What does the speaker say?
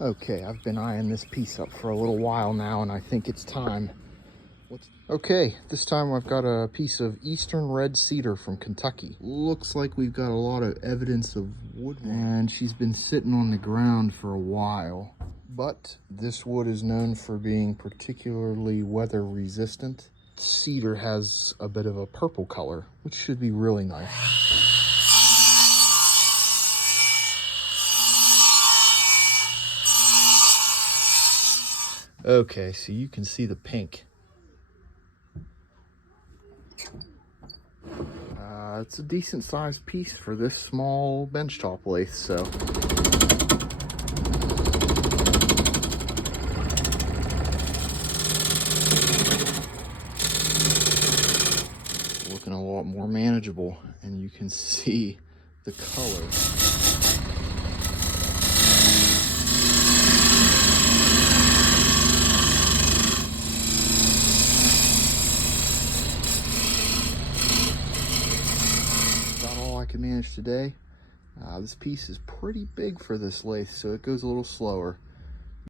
Okay, I've been eyeing this piece up for a little while now, and I think it's time. Okay, this time I've got a piece of eastern red cedar from Kentucky. Looks like we've got a lot of evidence of wood, and she's been sitting on the ground for a while. But this wood is known for being particularly weather resistant. Cedar has a bit of a purple color, which should be really nice. Okay, so you can see the pink. It's a decent sized piece for this small benchtop lathe, so. Looking a lot more manageable, and you can see the color. I can manage today. This piece is pretty big for this lathe, so it goes a little slower.